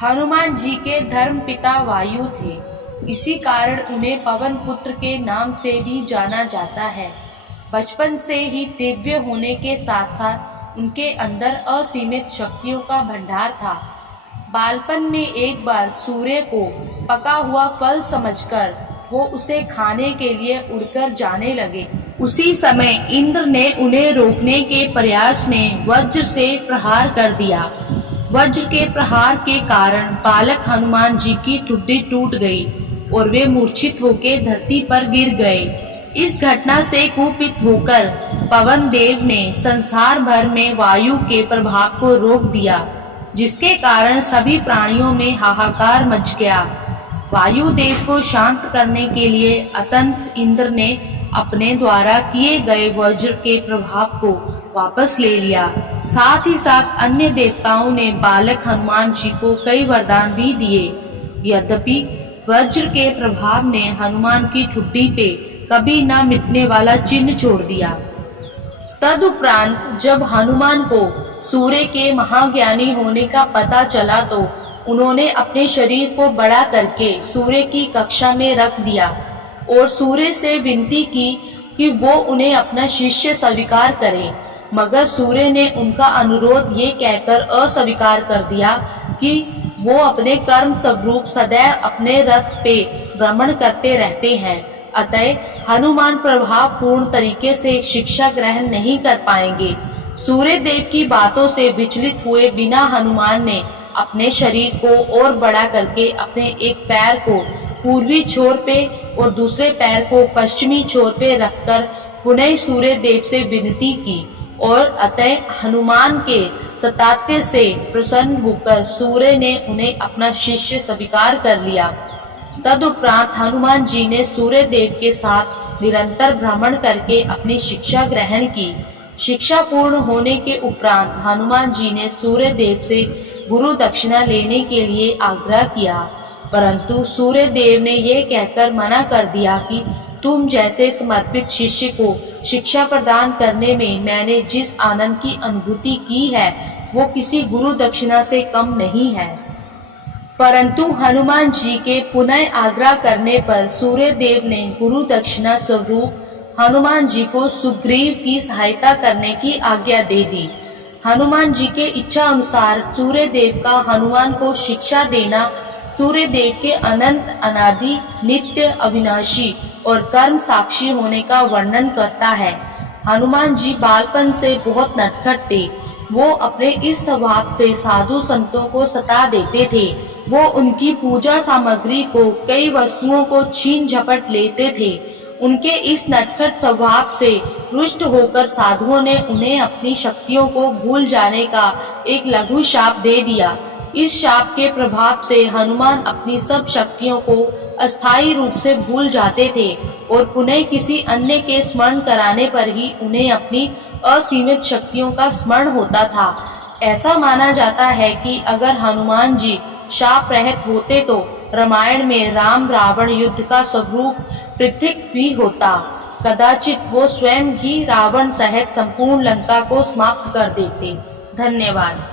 हनुमान जी के धर्म पिता वायु थे। इसी कारण उन्हें पवन पुत्र के नाम से भी जाना जाता है। बचपन से ही दिव्य होने के साथ साथ उनके अंदर असीमित शक्तियों का भंडार था। बालपन में एक बार सूर्य को पका हुआ फल समझकर वो उसे खाने के लिए उड़कर जाने लगे। उसी समय इंद्र ने उन्हें रोकने के प्रयास में वज्र से प्रहार कर दिया। वज्र के प्रहार के कारण बालक हनुमान जी की ठुड्डी टूट गई और वे मूर्छित होकर धरती पर गिर गए। इस घटना से कुपित होकर पवन देव ने संसार भर में वायु के प्रभाव को रोक दिया, जिसके कारण सभी प्राणियों में हाहाकार मच गया। वायु देव को शांत करने के लिए अतंत इंद्र ने अपने द्वारा किए गए वज्र के प्रभाव को वापस ले लिया। साथ ही साथ अन्य देवताओं ने बालक हनुमान जी को कई वरदान भी दिए। यद्यपि वज्र के प्रभाव ने हनुमान की ठुड्डी पे कभी न मिटने वाला चिन्ह छोड़ दिया। तदुपरांत जब हनुमान को सूर्य के महाज्ञानी होने का पता चला तो उन्होंने अपने शरीर को बड़ा करके सूर्य की कक्षा में रख दिया और सूर्य से विनती की कि वो उन्हें अपना शिष्य स्वीकार करे। मगर सूर्य ने उनका अनुरोध ये कहकर अस्वीकार कर दिया कि वो अपने कर्म स्वरूप सदैव अपने रथ पे भ्रमण करते रहते हैं। अतः हनुमान प्रभाव पूर्ण तरीके से शिक्षा ग्रहण नहीं कर पाएंगे। सूर्य देव की बातों से विचलित हुए बिना हनुमान ने अपने शरीर को और बड़ा करके अपने एक पैर को पूर्वी छोर पे और दूसरे पैर को पश्चिमी छोर पे रखकर पुनः सूर्य देव से विनती की और अतः हनुमान के सतात्य से प्रसन्न होकर सूर्य ने उन्हें अपना शिष्य स्वीकार कर लिया। तदुपरांत हनुमान जी ने सूर्य देव के साथ निरंतर भ्रमण करके अपनी शिक्षा ग्रहण की। शिक्षा पूर्ण होने के उपरांत हनुमान जी ने सूर्य देव से गुरु दक्षिणा लेने के लिए आग्रह किया, परंतु सूर्य देव ने यह कहकर मना कर दिया कि तुम जैसे समर्पित शिष्य को शिक्षा प्रदान करने में मैंने जिस आनंद की अनुभूति की है वो किसी गुरु दक्षिणा से कम नहीं है। परंतु हनुमान जी के पुनः आग्रह करने पर सूर्य देव ने गुरु दक्षिणा स्वरूप हनुमान जी को सुग्रीव की सहायता करने की आज्ञा दे दी। हनुमान जी के इच्छा अनुसार सूर्य देव का हनुमान को शिक्षा देना सूर्य देव के अनंत अनादि नित्य अविनाशी और कर्म साक्षी होने का वर्णन करता है। हनुमान जी बालपन से बहुत नटखट थे। वो अपने इस स्वभाव से साधु संतों को सता देते थे। वो उनकी पूजा सामग्री को कई वस्तुओं को छीन झपट लेते थे। उनके इस नटखट स्वभाव से रुष्ट होकर साधुओं ने उन्हें अपनी शक्तियों को भूल जाने का एक लघु शाप दे दिया। इस शाप के प्रभाव से हनुमान अपनी सब शक्तियों को अस्थायी रूप से भूल जाते थे और पुनः किसी अन्य के स्मरण कराने पर ही उन्हें अपनी असीमित शक्तियों का स्मरण होता था। ऐसा माना जाता है कि अगर हनुमान जी शाप रहित होते तो रामायण में राम रावण युद्ध का स्वरूप पृथक भी होता। कदाचित वो स्वयं ही रावण सहित संपूर्ण लंका को समाप्त कर देते। धन्यवाद।